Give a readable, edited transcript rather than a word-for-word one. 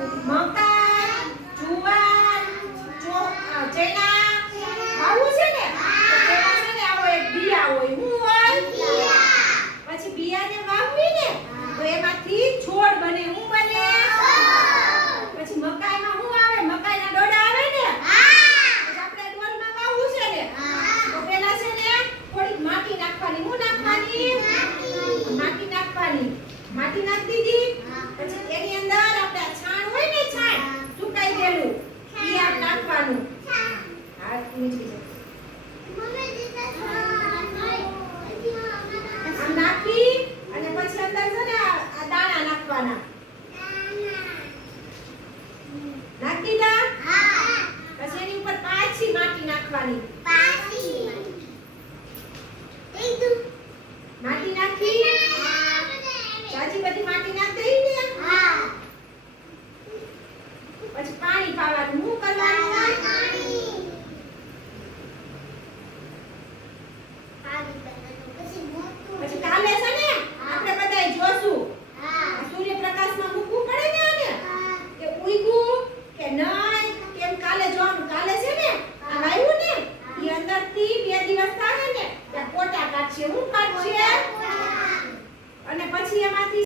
મકાઈ, જુવાર, ચણા આવું છે ને. તો પેલા છે ને આવો એક બિયા હોય. શું હોય? પછી બિયાને વાવવી ને તો એમાંથી છોડ બને. શું બને? પછી મકાઈમાં શું આવે? મકાઈના ડોડા આવે ને. પછી આપણે ડોલમાં વાવવું છે ને. તો પેલા છે ને થોડીક માટી નાખવાની. શું નાખવાની? માટી નાખવાની. માટી નાખી દીધી. પછી એની અંદર આપણે છાણ હોય ને, છાણ સુકાઈ ગયેલું ઈ આ નાખવાનું. હા નીચે આમ નાખી અને પછી અંદર છે ને આ દાણા નાખવાના. નાખી દીધા. પછી એની ઉપર પાછી માટી નાખવાની.